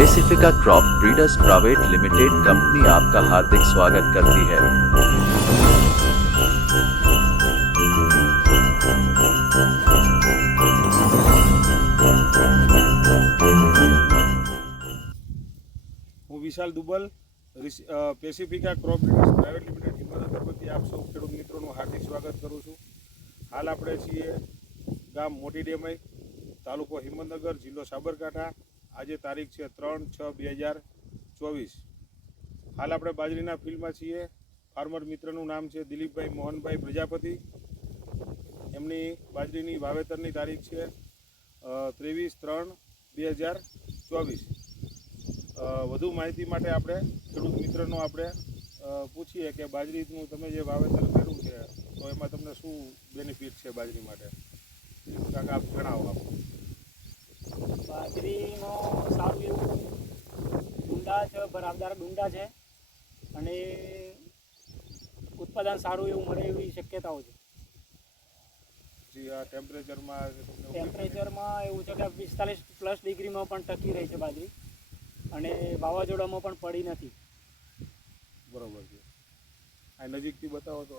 Pacifica crop breeders private limited company आपका हार्दिक स्वागत करती है હું વિશાલ દુબલ રિસ- અ, Pacifica crop breeders private limited Himmatnagar પરથી આપ સૌ ખેડૂત મિત્રોનું હાર્દિક સ્વાગત કરું છું હાલ આપણે છીએ ગામ મોટી ડેમઈ તાલુકો હિંમતનગર જિલ્લો સાબરકાંઠા આજે તારીખ છે ત્રણ છ બે હજાર ચોવીસ. હાલ આપણે બાજરીના ફિલ્ડમાં છીએ. ફાર્મર મિત્રનું નામ છે દિલીપભાઈ મોહનભાઈ પ્રજાપતિ. એમની બાજરીની વાવેતરની તારીખ છે ત્રેવીસ ત્રણ બે હજાર ચોવીસ. વધુ માહિતી માટે આપણે ખેડૂત મિત્રનો આપણે પૂછીએ કે બાજરીનું તમે જે વાવેતર કર્યું છે, તો એમાં તમને શું બેનિફિટ છે બાજરી માટે? કાકા, આપ જણાવો આપ બાજરીનો સારું એવું છે ભરાવદાર ડુંડા છે અને ઉત્પાદન સારું એવું મળે એવી શક્યતાઓ છે. ટેમ્પરેચરમાં ટેમ્પરેચરમાં એવું છે કે પિસ્તાલીસ પ્લસ ડિગ્રીમાં પણ ટકી રહી છે બાજરી અને વાવાઝોડામાં પણ પડી નથી. બરોબર છે. આ નજીકથી બતાવો તો.